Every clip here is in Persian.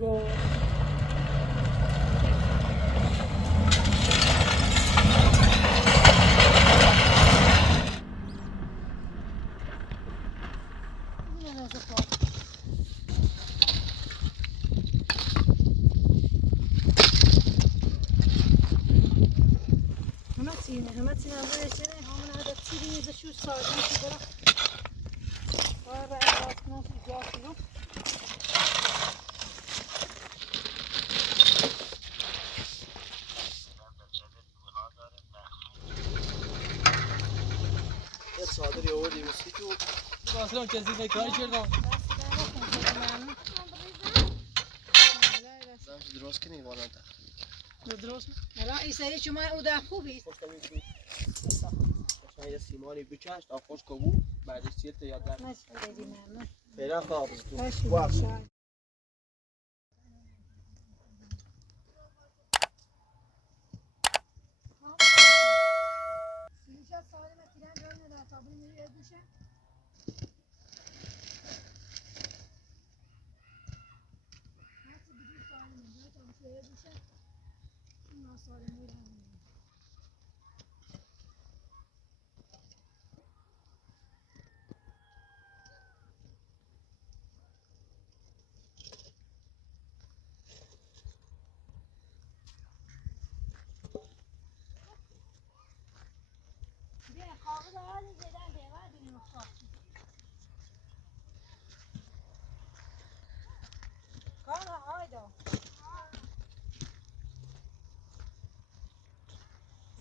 و همه تینه همه رسیده همه هذا تیری إذا شو صار نشي برا وراء الراس ناس يجاكلوا یه صادری آوردی مسیتو اصلا کسی نکاری کردم درست کنی والا درست الان این سری شما او در خوبی یه سیمانی بچش تا خوش کبو بعدش سیت یاد در فعلا خواهد تو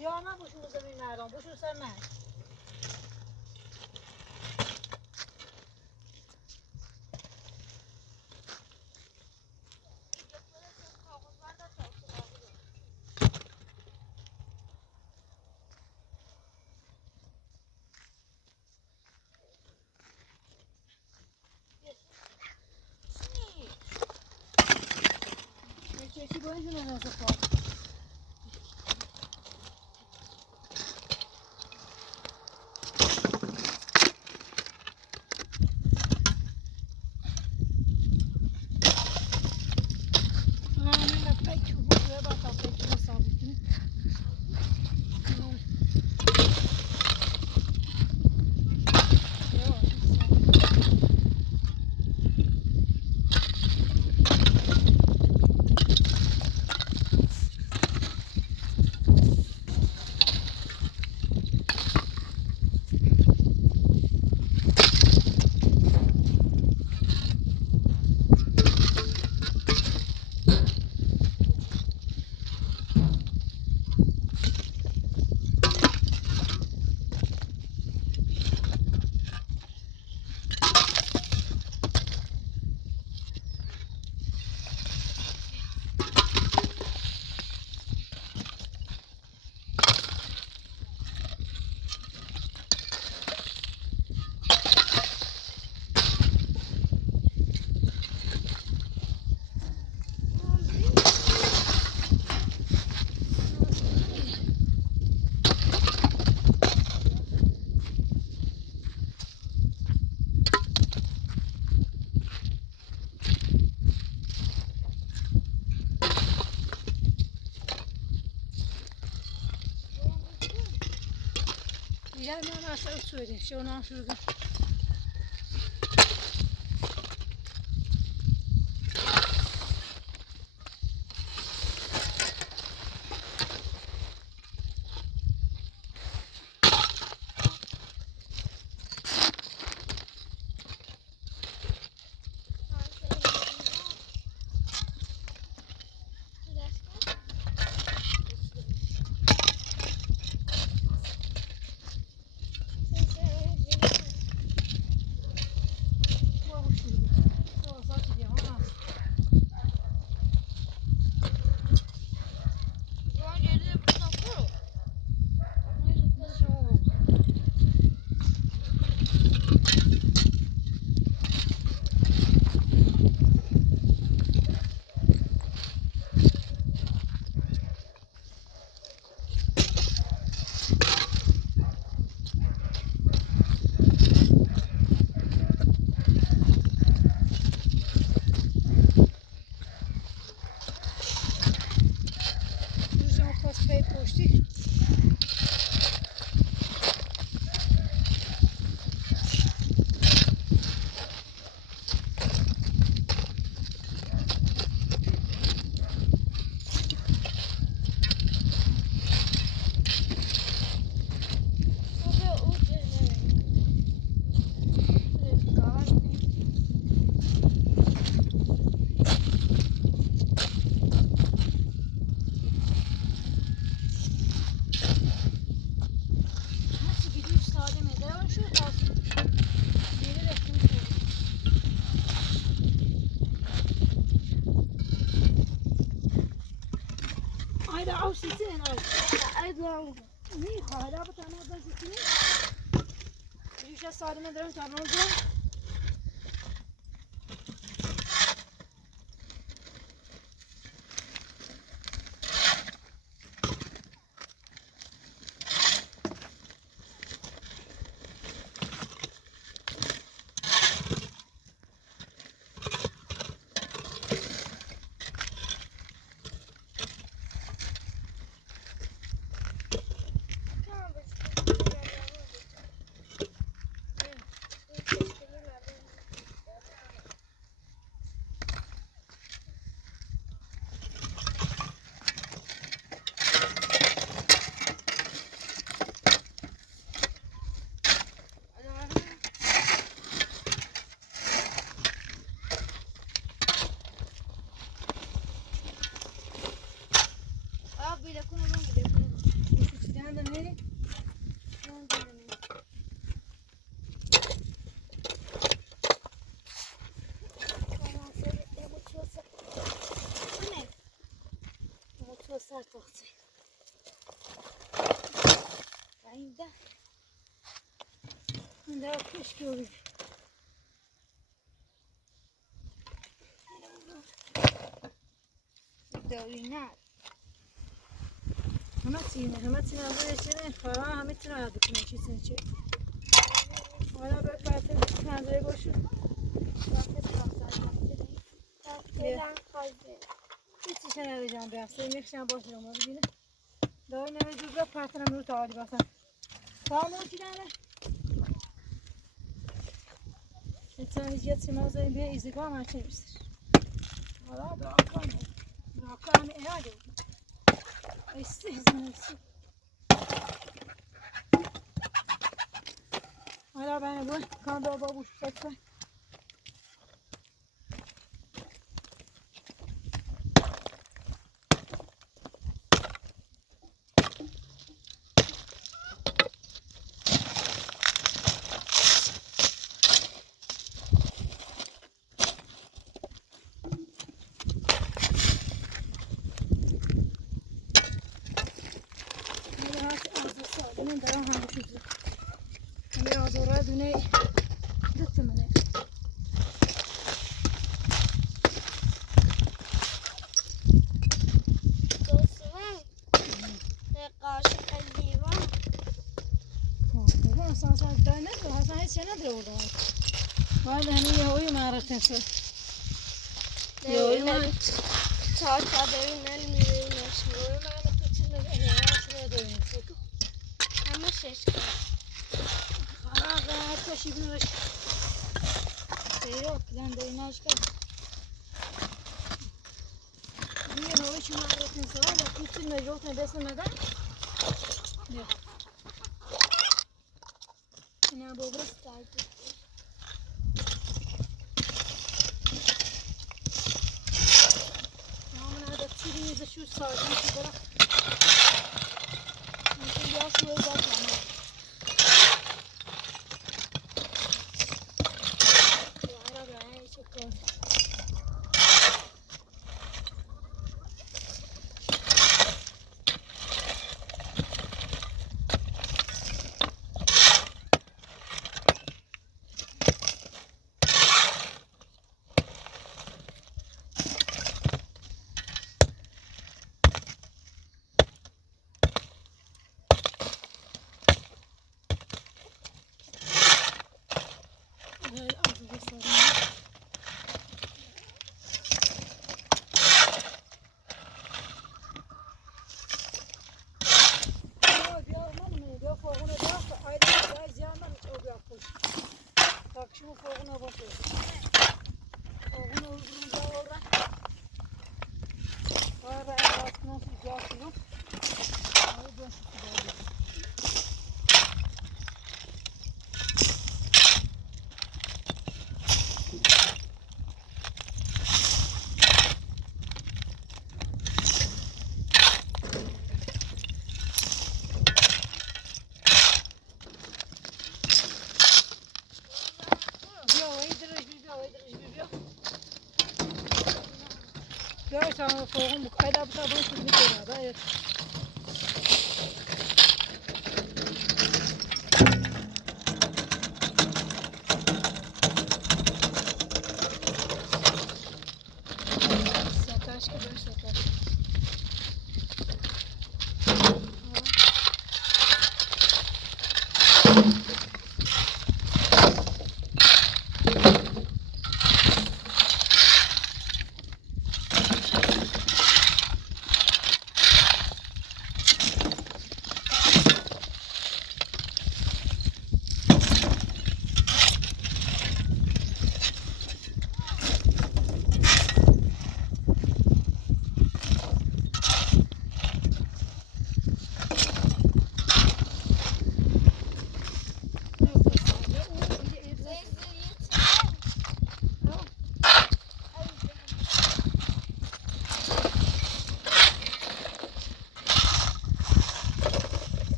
زیاد نبوشون زمین مردم بوشون سر من چی باید جونه نزد خواهد Gel ben aşağı söyleyeyim. Şu an şurada. هذا عوشتين أيضا مي هذا بتاعنا بزيتين جوش صار ما درت عمرو سر تاخته اینده اینده کشکی رو بید داری نه همه تینه از چینه خواه همه تینه از بکنه چی سنه چه حالا باید نظره باشو هیچی شنه رو جان بیافته میخشم باش رو ما ببینه داری نمه جوزا پرتنم رو تاوالی باسم تاوامون چی داره؟ اتفاقی جیت سیما زنیم بیا ایزیگاه هم هرچه بیستر حالا براکا همه ایاده استهزم نفسي حالا بنا بون کان دو بابوش شکفه من دارم هم بشوزه همه آزاره دونه دوت منه دوستم قاشق لیوان بابا اصلا دای نداره اصلا هیچ چه نداره بودم حالا همین یه هایی معرفتن شد یه هایی من چهار تا ببینن میبینش یه هایی من تو چی نداریم همه شش تا خلاص هر کشی بینوش ایرو کدن دویناش کرد یه هایی چی معرفتن سوال یا تو چی نجوتن دست ندن نه اینا بابرس کردی چیزی شو ساردیم که برای مثل یا شوی با کنه یارا برای چه کن Gör sana soğuğun bu. Ayda bu sabun sürümü görüyor. Evet. Sataş kadar sataş.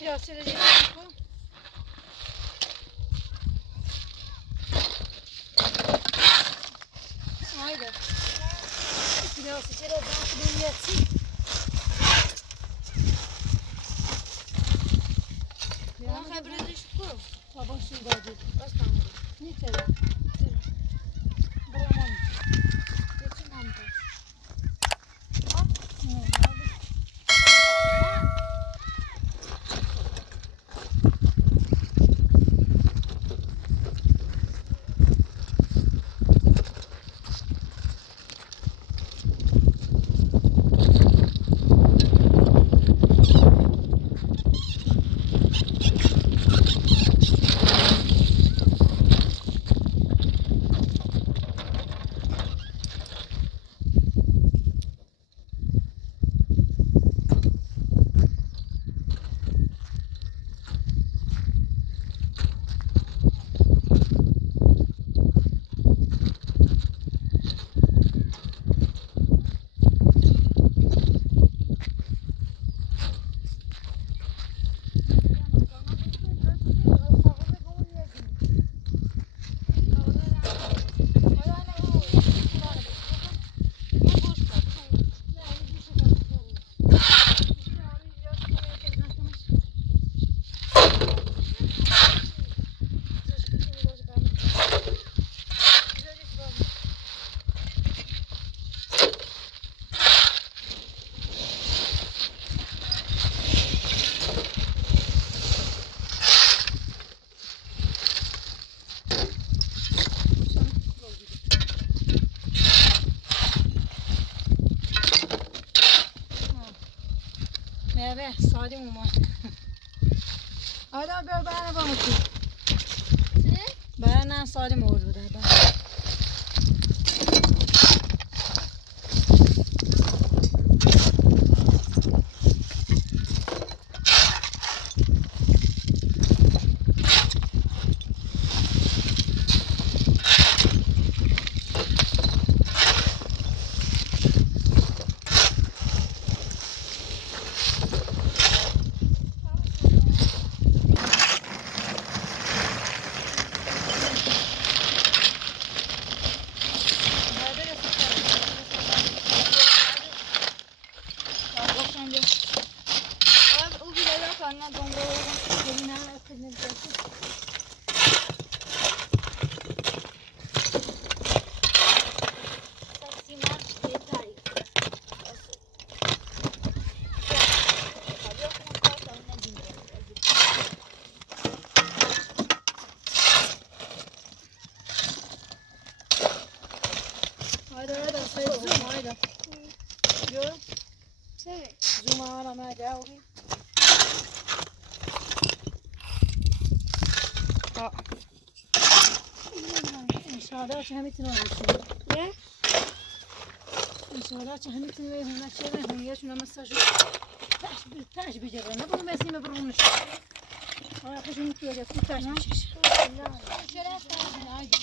Biraz sileceğim bu. Haydi. Biraz sileceğim. Ben yatsın. Ona haberi düştü. Babam şimdi oldu. Baştan. Ne çare? Bırakmam. Geçin amca. Merve, salim mi var? Adam böyle bana bakıyor. Ne? Bana salim olur bu da. Abi o bile yok anne donda oldu. Gelin ha, kızını bırakın. Saksima detay. Haydi haydi, sayı zoom haydi. Gör, Şey. zoom aramaya gel. İnşallah çemitini alıyorsun. Ne? İnşallah çemitini ve hümme çevre hümme şuna mesaj. Taş bir cebine. Bu mesime vurulmuş. Ay kuşun tutuyor. Taş bir şey. Şöyle Haydi.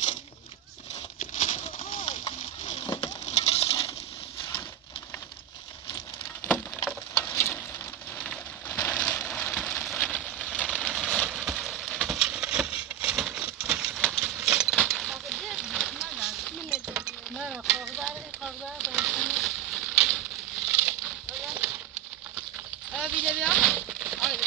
بیده بیا آره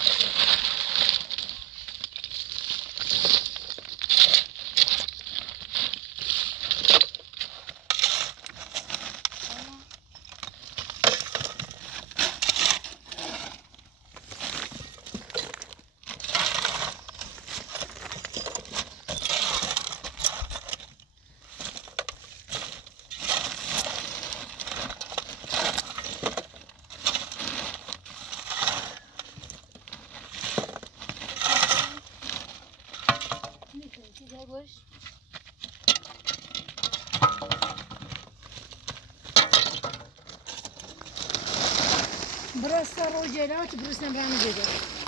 برسته رو جلوی برسیم رنگ بده.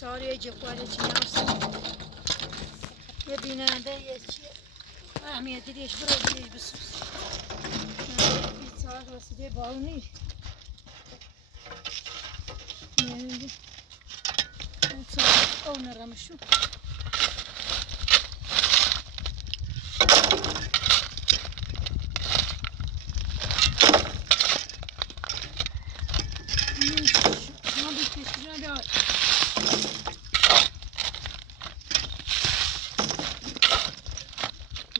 ساری جوال چیاس ببیننده یه چی اهمیتی دیش برای دیش بسوز این ساعت واسیده باونی این ساعت او نرمشو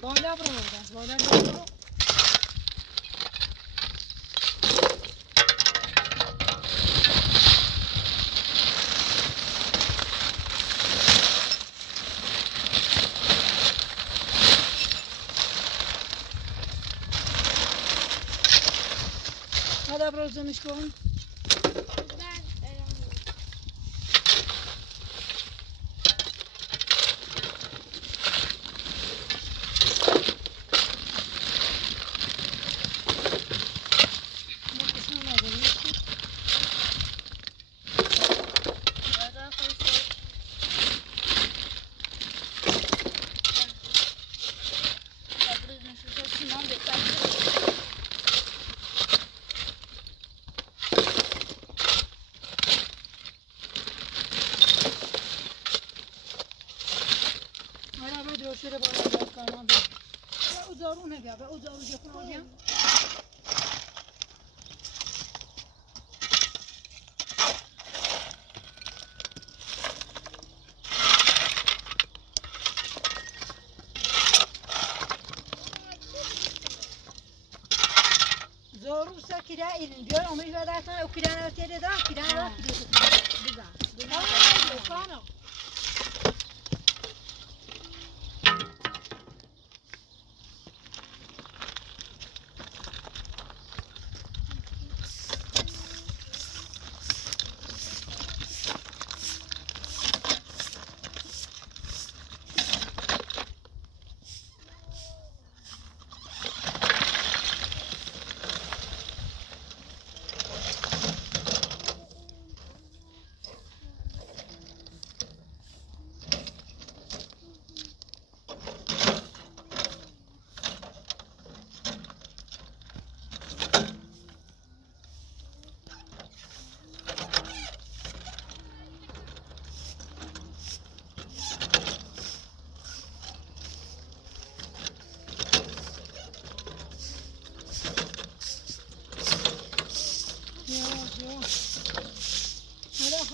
بالا برو بالا برو هذا برو شلون شده باید کنم به اوزارو نگه به اوزارو جفن آدیم زارو سکیده این بیای امیش بدرتن او کیرن رو تیره دارم کیرن رو بزن بزن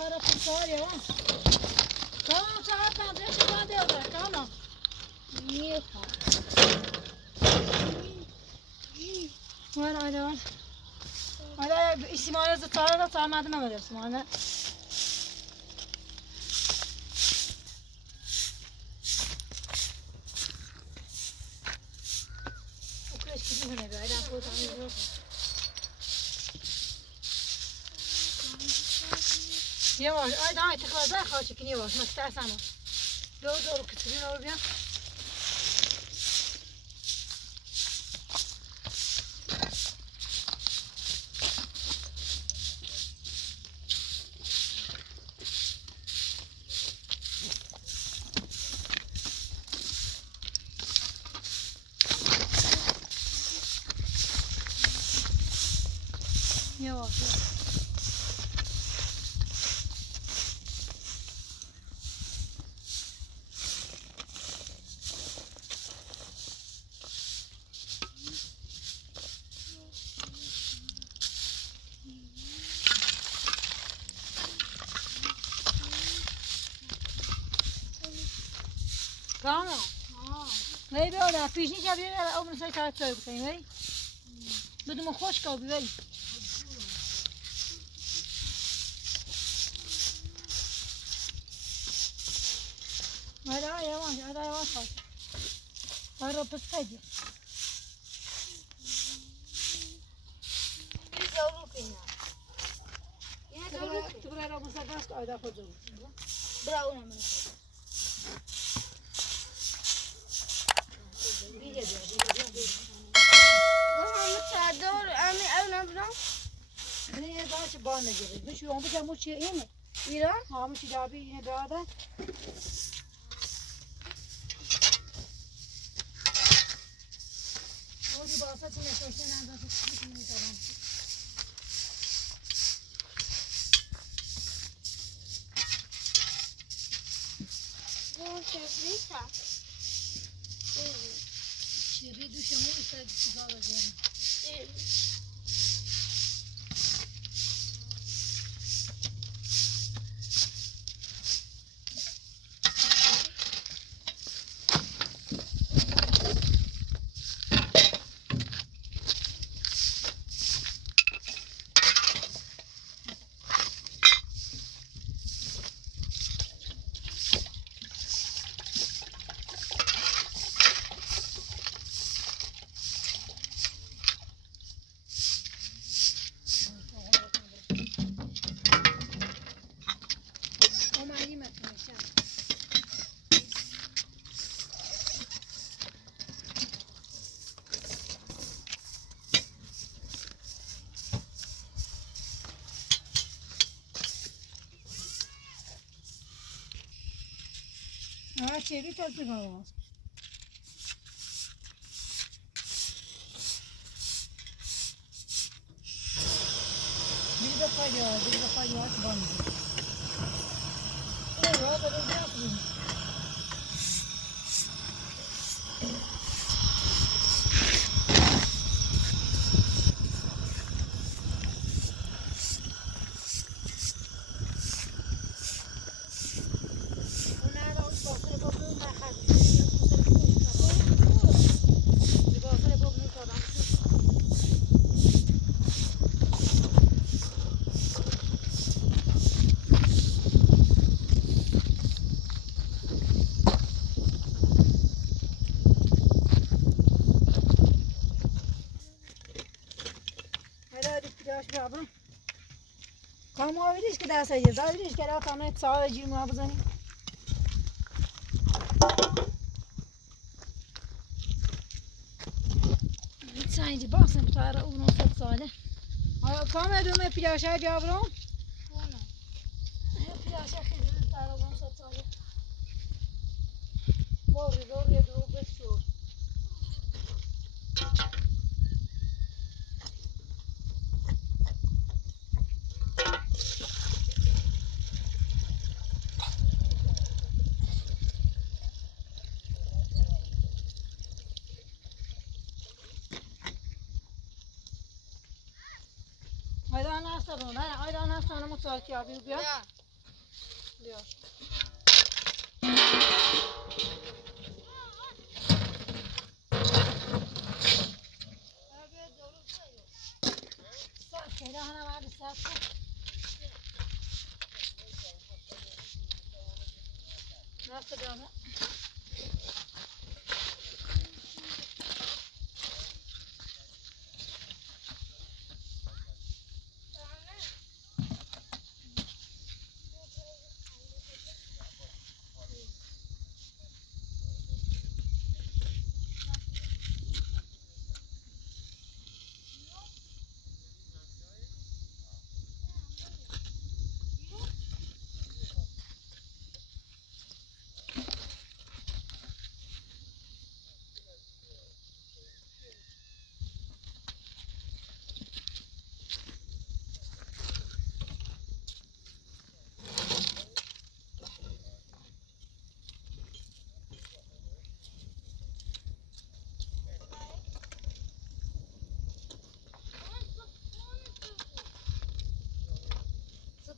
هذا فرصار يا وان كم ساعات عندك شغال ده ولا كم يخا وين هذا İsmail'e de çağıra da çağırmadım ama İsmail'e. O kreş gibi ne böyle? Ben koyacağım. Yavaş, ay daha tıklardan kaçık yavaş. Nasıl dersen o. Doğru kısmını oraya. Yavaş. Tamam. Nee, wel daar. Vies niet, heb je over de zijde uitgezogen zijn, weet je? Doe hem een gos kopen, weet je? Maar daar, ja, daar was het. Maar op het pedje. Tu vrei la musa gasco, ai dato giù. Bravo, non me ne Ne daha çok bağına gelir. Şu an bir de muçi yine. İran, ha muçi daha bir yine daha da. O bir bahsa çine sosyal anda tutmuş ne kadar. Bu çevrita. Çevre düşümü ise sigara alacağım. Ha çevre tatlı var. Bir defa yağ bandı. Evet, böyle yapayım. Ablam. Kamu aviliş ki daha sayacağız. Aviliş ki daha tanı sağlayıcı muhafızanı. Hiç sayıcı baksana bu tarafa uzun sat sağda. Kamu ediyorum hep yaşa ablam. Hep yaşa kırılır tarafa uzun sat sağda. Doğru ya doğru besliyor. Aydan hasta bunu. Aydan hasta mutfağı yapıyor ya. Diyor. پیدا هنم علی ساعت ناس دارم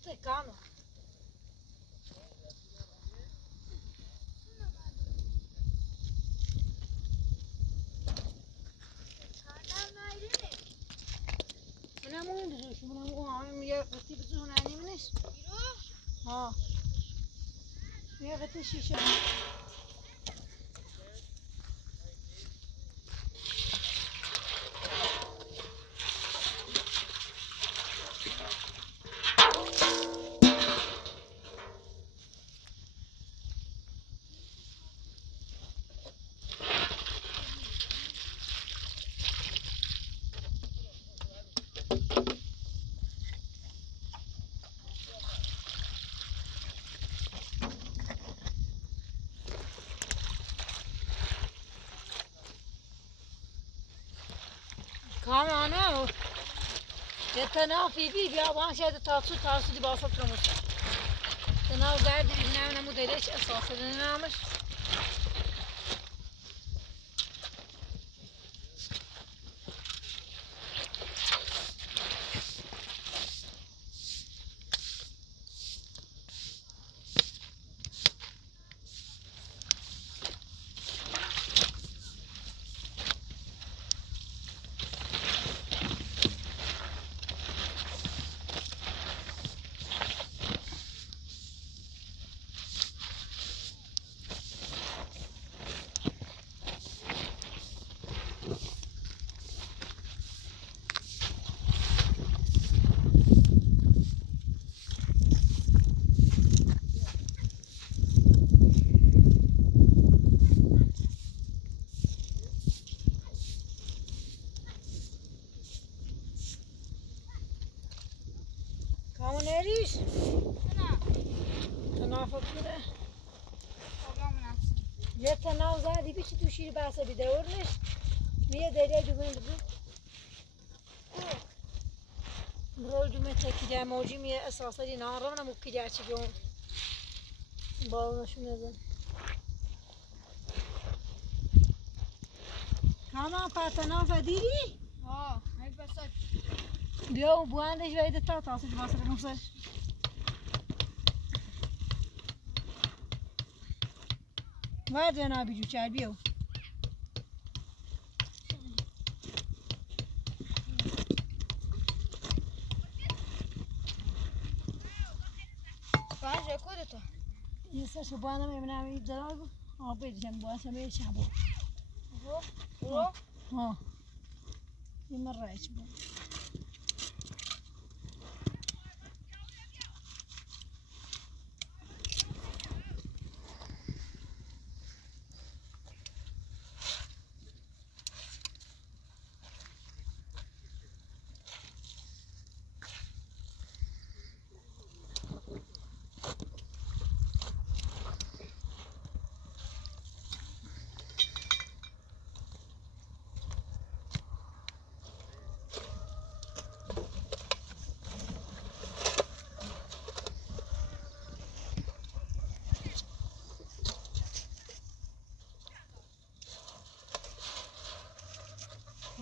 صدق كانوا من همون دیگه شما همون یه قطعی بزنون انی منش ها یه قطعی شیشه كمان يتنافي بي بيابان شايد تاسو دي باسط رمش تناو قاعد هنا انا مدريش اساسا انا مش كمان نريش تنافق كده یه تناو زدی بیشی تو شیر بحثه بیده ورنش میه دریه دوبین بگو برای دومه تکی ده موجی میه اساسا دی نان رو نموکی ده چی بیون بالونشون نزن کامان پرتناو فدیری؟ ها هی بسات بیا و بواندش ویده تا تاسو دی باسه نوسه باید جنابی جو چر بیو باش کودتا یه سرش بواندم ایمنم این دراغ آب بیدیم بواسه میه شبو برو ها این من رایچ بود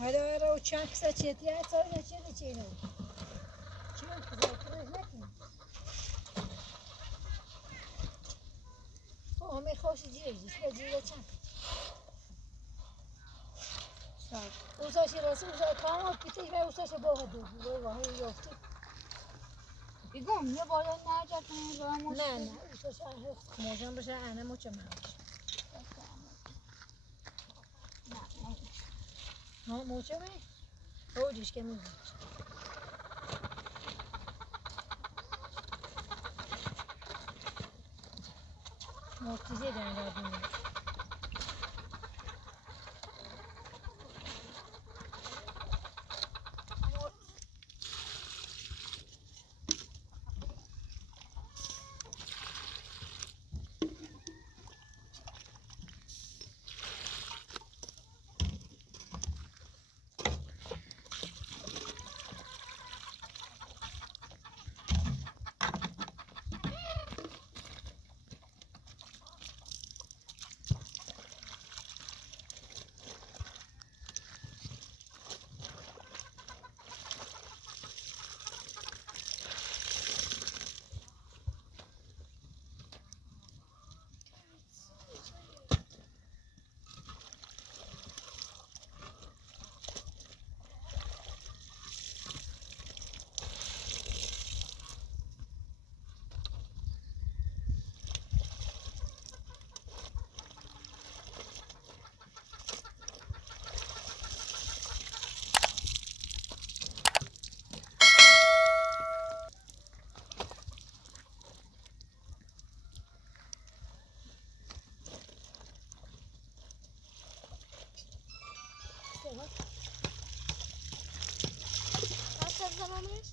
هذا چند کسا چیتی های سال نچیده چینو چند کسا پرش نکنی همه خوش جیره جیره چند سال اوزا شیر واسه اوزا کام پیتی و اوساش باهدو واهی یافتی بگم یه بالا نجات کنیم نه اوساش موجان بشه انه موچه منش ها موچه می اوجش که میگه موتیزی دارن دادیم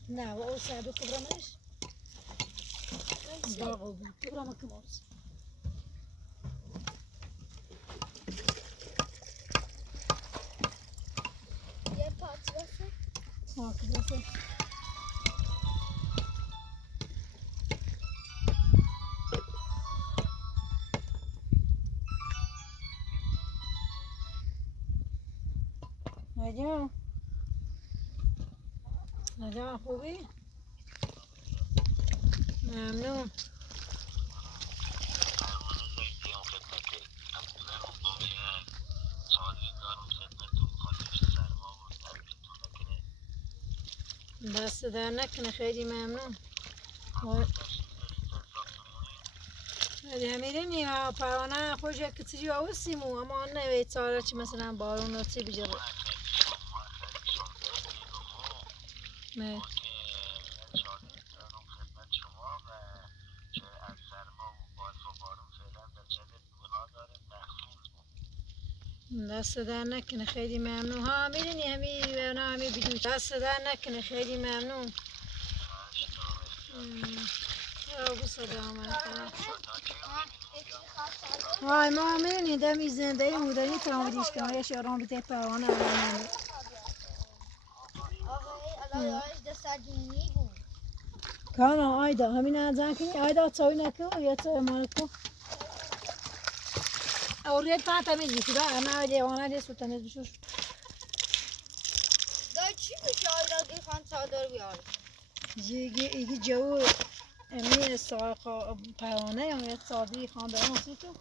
نه و او سعدو کبرامش باقو بود کبرام کموز یه پات بسه ها کبراسه نجا خوبی؟ ممنون دست در نکنه خیلی ممنون همیریم نیم پروانه خوش یک کتری آوستیمو اما آن نوید سالا چی مثلا بارون رو چی بجره نه دست در نکنه خیلی ممنون ها میرینی همین بیدو دست در نکنه خیلی ممنون بو صدا آمد وای ما میرینی دمی زنده مودنی ترامدیش کنم یه شاران بیته پروانه آمد آقای دست دینی بود کانا آیدا همین نزن کنی آیدا تاوی نکن یا تاوی مالکو اوریت پا تمیز بشوره اما دیوانه دیست و تمیز بشور دای چی میشه آیدا دیخان چادر بیاره ایگی جو امی ساقا پروانه یا یه صادری خاندان هستی تو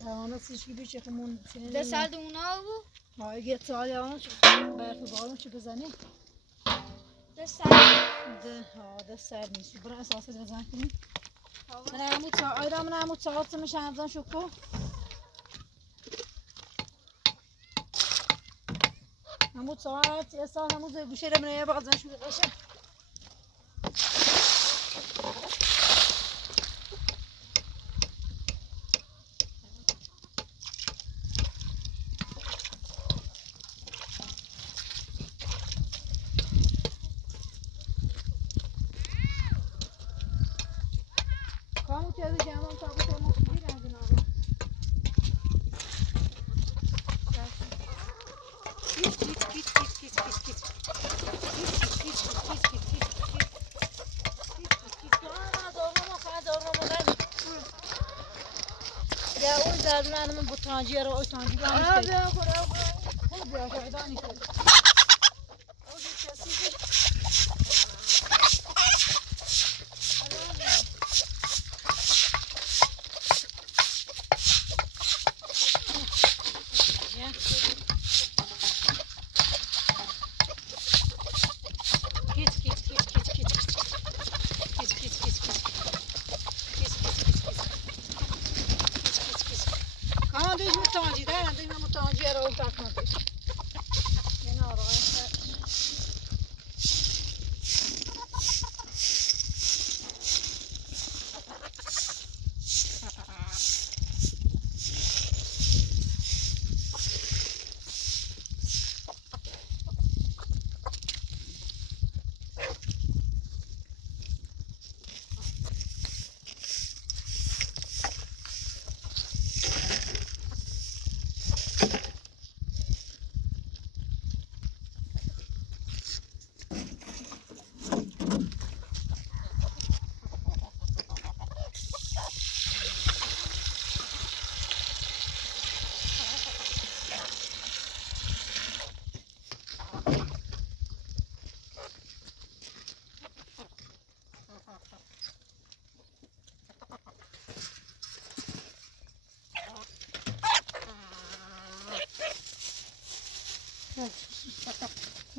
پروانه سیشکی بیشه خمون دست اونا بود ها ایگی سالی آن برف بارون چی بزنی دست ده سرد نیست برای اساسه بزن کنی من عمود تا آیدا من عمود ساعت میشه همزن شکو عمود ساعت یه سال عمود گوشه رو منه بازن شو بشه کامو که از جمعان تابو تو ما چیزی رنگین آقا یا اون زربون من با تانجی رو او تانجی با هم خود بیا جایدانی کنی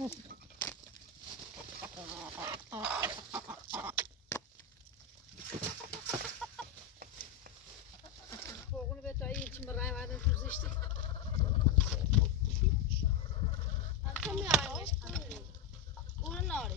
Volgende week dat je iets maar rijden en voorzichtig. Kom je aan? Hoe dan ook?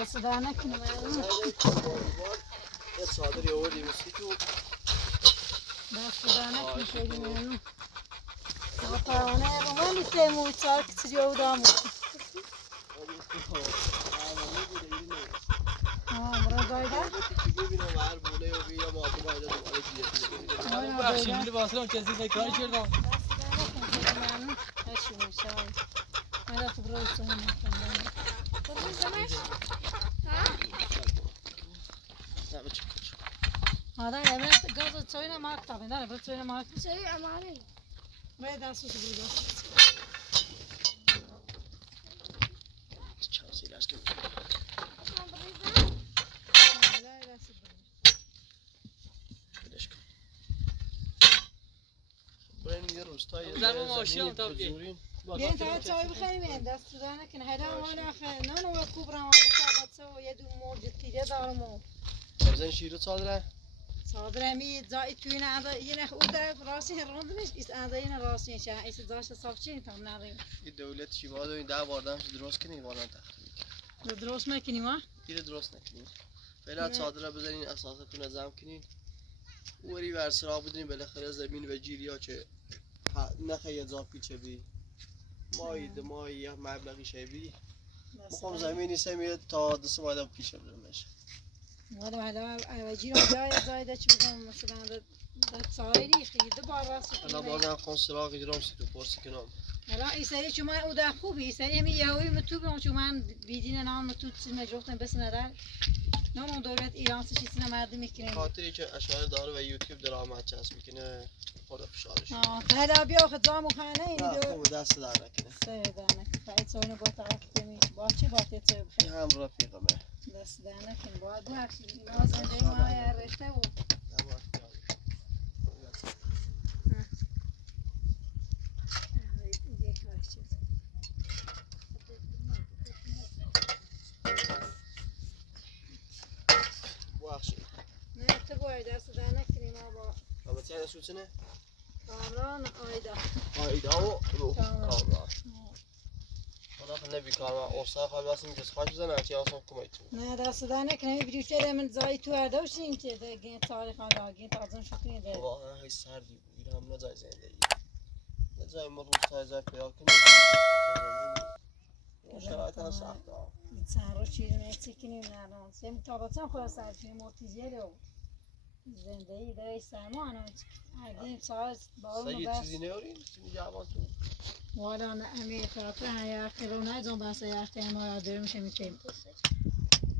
دست در نکنه یه صادری آوردیم سیتو دست در نکنه خیلی ممنون پروانه رو من نیسته موی چار کچری او دامو برای دایده ببینم هر بوله و بیا ما تو باید دوباره بخشیم لباس رو کسی فکرانی کردم دست در نکنه خیلی ممنون هشی میشه من دست برای سمون نکنم Korkun Samesh? آدم امروز گاز چوینا مارک تابه نه برای چوینا مارک Şey amane. باید دستو برو دست زربان ماشین تا بگی بیاین تا چای بخوریم دست در نکنه هلا وانا خیر نه نه خوب را بتا و یه دو مرد تیجه دارم بزن شیرو صادره صادره می جای توی نه یه نخ او در راستی راندنش است این راستی شه است داشت صافچین تام نداریم این دولت چی باید این 10 بار دمش درست کنی والا تخریب درست میکنیم ها این درست نکنی فعلا صادره بزنین اساستون نظام کنین وری ورسرا بدین بالاخره زمین و جیریا چه نخه اضافی چه بی مایی یا مبلغی چه بی مخوام زمینی سمیه تا دست باید پیش برمش والا حالا اوجی رو جای ده چی بگم مثلا ده سایری خیلی دو بار راست حالا بازم خون سراغ جرام سی تو پرسی کنم حالا این سری چون من او ده خوبی این سری همی یهوی متوبم چون من بیدین نام متوب چیز مجوختم بس ندار نام دولت ایران سه چیزی نمرده میکنه خاطری که اشعار داره و یوتیوب درآمد چسب میکنه خود فشارش حالا بیا خدام خانه این نه دو خوب دست در نکنه سه دانه فاید سوینه با طرف می با چی با تی تو این هم رفیقمه دست در نکن باید بخشی اینا زنده ما رشته بود شای دست در نکنیم آبا اما چه سوتنه کامران آیدا آیدا و رو کامران. کامران حالا خیلی بیکار من اصلا خواهد بسیم که سخواهد بزنم چی آسان کمیتون نه دست در نکنیم بریوشه من زایی تو هرده باشیم که دیگه تاریخ آن گین تازم شکنیم ده واقعا هی سردی بود این هم نجای زندگی نجای ما روز تای پیدا کنیم شرایط هم سخته ها چند رو چیز نیستی کنیم نران سیم تابتم خود سرچین مرتیزیه رو زندگی ده سرما هنو اگه ساعت بارون سه بس چیزی نیاریم چیزی جوان تو والا امی اطلاعات هیا خیلو نایزون بس یخته ما یاد داریم میشه میتیم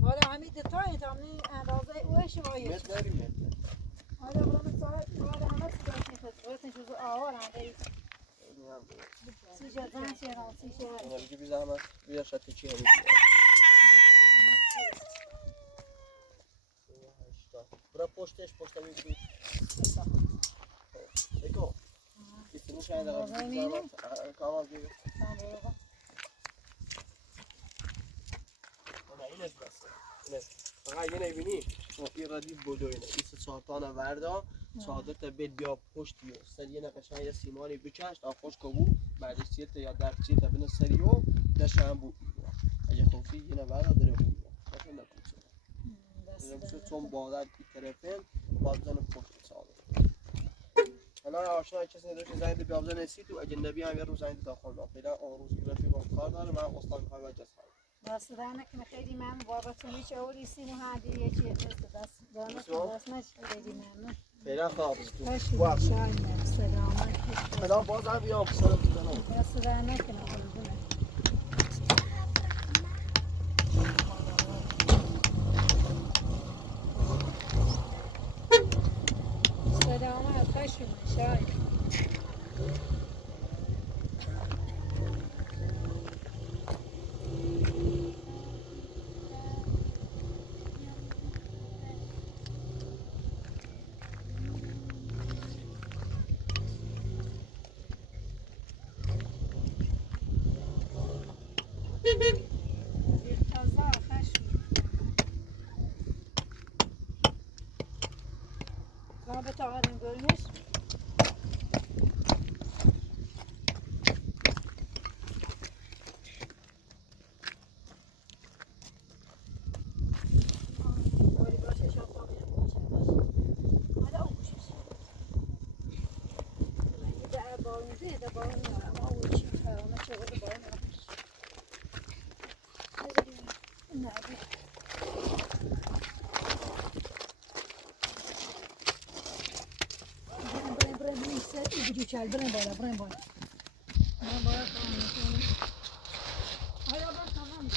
والا همی دتای تامنی اندازه اوش وایش مت نریم مت والا برام ساعت والا همه چیز داشتیم خدمتش جو آوار اندری این هم بود سیشه زن شیران سیشه اینا بگی بی زحمت بیا شد چی همی برا پشتش پشت همی بگی بگو کسی نشه دقیقه بی زحمت کامل بگو این از بسه فقط یه نبینی این ردیف بودو اینه ایسا چهارتانه وردا چادر تا بید بیا پشتی و سر یه نقشن یه سیمانی بچشت آخوش کبو بعدش چیه تا یا در چیه تا بین سری و دشت هم بود اگه خوفی یه نوردا داره بود بطن نکنید چون بادر ای طرفین بازن پشت چادر الان آشنا کسی نداشت زنگ بیابزن نسید و اگه نبی هم یه روز زنگ داخل دارم فعلا آن روز رفیق هم کار داره من اصلا میخوای وجه دست در نکنه خیلی من بابتون هیچ اولی سیم و هندی یه چیه دست در نکنه دست نشد خیلی ممنون فعلا خواب باشی شای نه سلامت الان باز هم بیام سلام بزنم دست در نکنه قربونه سلامت باشونه شای به طاقتم görünüş. Böyle başa şapkamaya başa. Hala okuşuz. Ben de bağımlı değil de bağımlı ama o için ona çevirdi bağımlı. Nerede? بریم بالا بریم بالا تمام آیا با تمام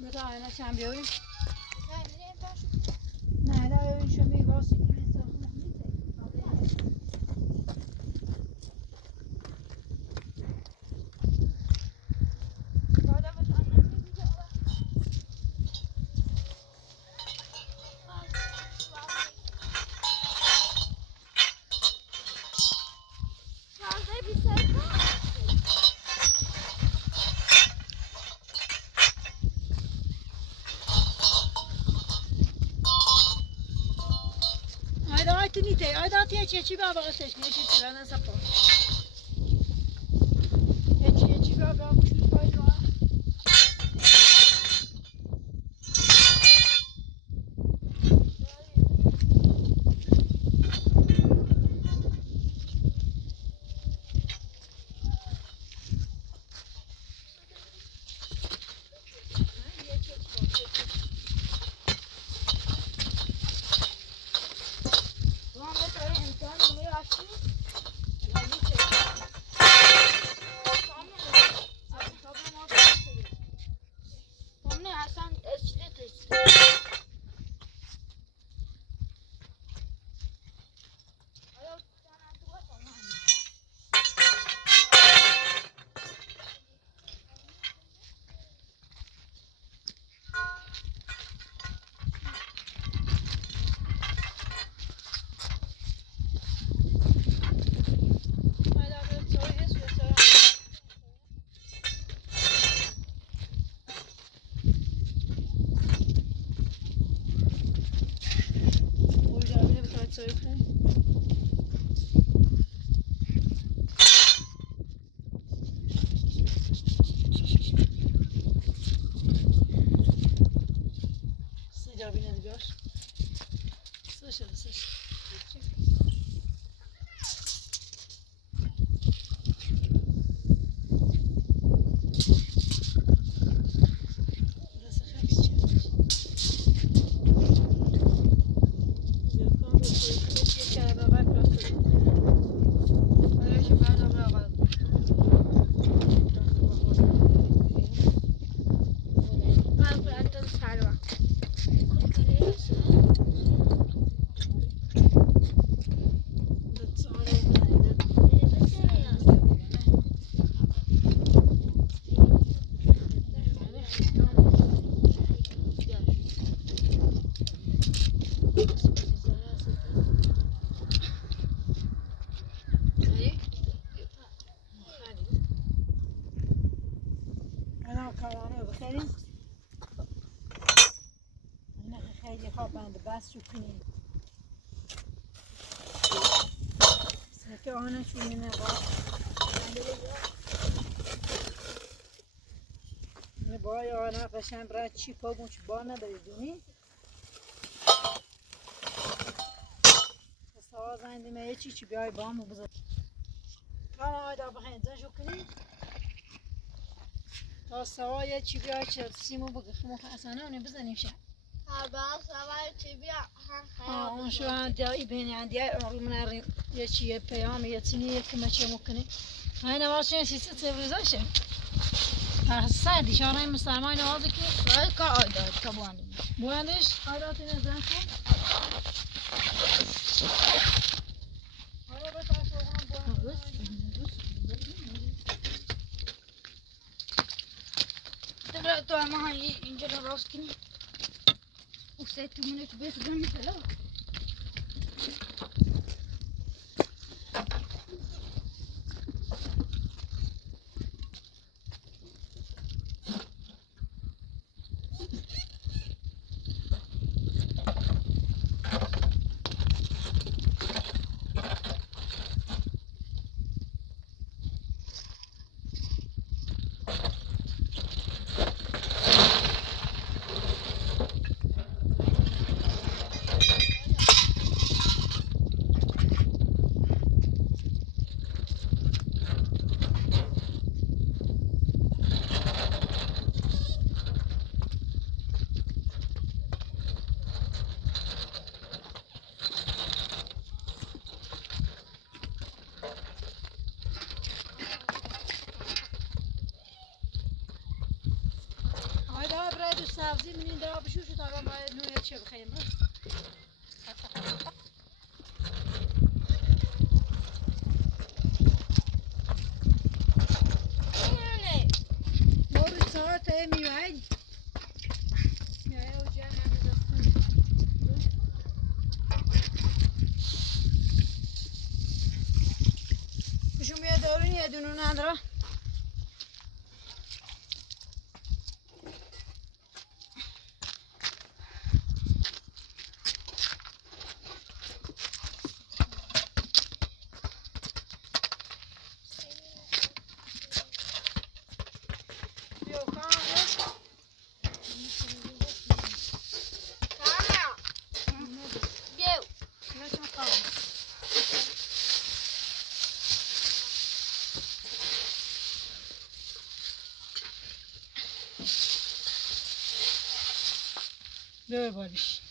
بذار اینا چند بیاری نه نه ببین شمی واسه Ayda çeçi baba seçmeye çeçiler ne sapı. Çeçi baba bu şu paydo. بیار سشه سشه بس شو کنیم سکه آنه چونه نبا نبای آنه قشن برای چی پاگون چی با نبریدونی سوا زندیمه یه چی بیای با همو بزن کانا آیدا بخین زن شو کنیم تا سوا یه چی بیای چه سیمو بگفمو خسانه اونه بزنیم شد هر سوال چی بیا اون شو عندي بين عندي من يا شيء بيام يا تني كما شيء ممكن هاي نواشين سيستم سيفيلايزيشن الصادي شارع مسلمان نوازك هاي قاعدة طبعا بواندش قاعدات نزانكم هذا بس عشان بواندش تبرأ تو ما هي إنجيل راسكني وسيت منك بيت قرمي كلا سبزی منین در آب شوشو تا باید نویت چه بخیم مورد ساعت میوعد میوعد و جان همه دستون بشون میاد دارون یه دونون اندرا Böyle barış.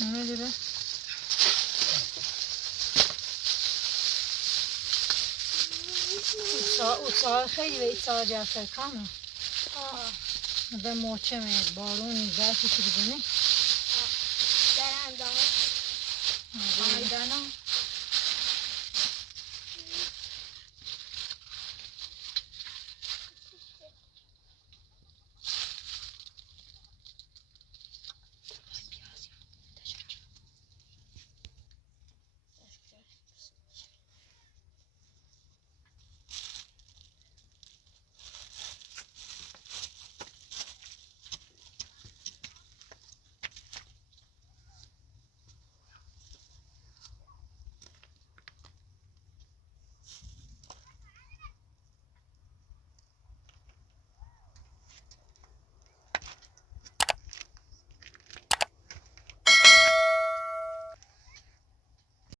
Ne dedi? اتساع خیلی به اتساع جلسه کامه به موچمه بارونی برفی که بزنه درم دانه آیدانا